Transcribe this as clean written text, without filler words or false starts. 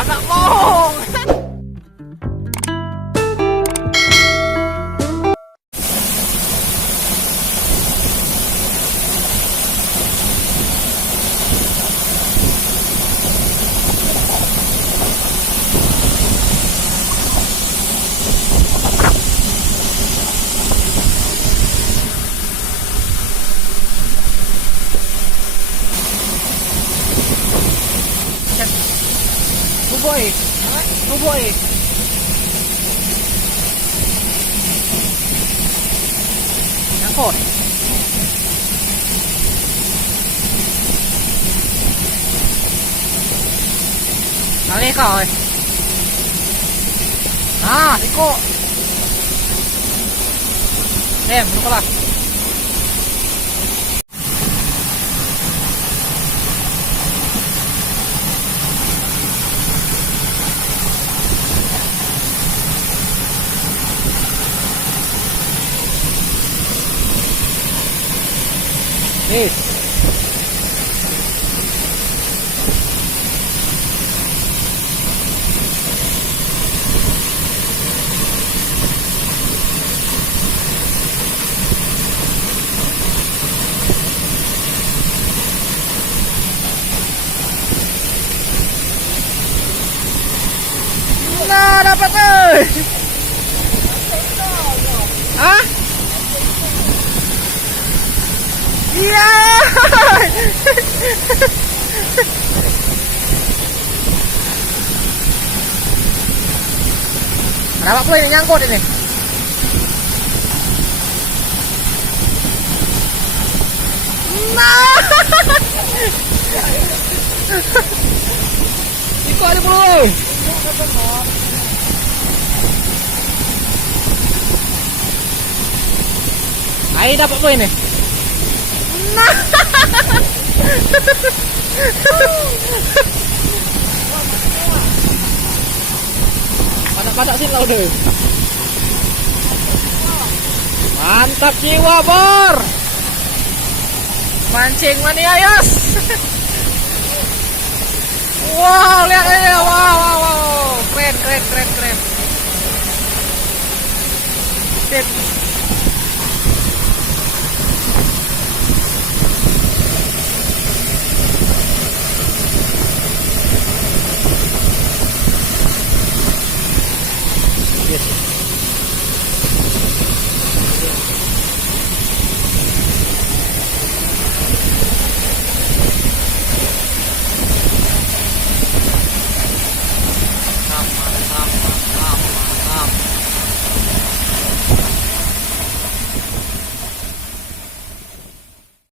Anak bohong. Boy, boy. Nyangkut. Lari kau. Ah, Riko. Lupa lah. Yes. Nah, dapat tuh. Hah? Iya. Kenapa pula ini nyangkut ini? Nah. Iko ada bro. Ayo dapat pula ini. Nah. Padak-padak sini lah udah. Mantap jiwa bor. Mancing mania yos. Wow, lihat aja. Wow. Keren. Sip.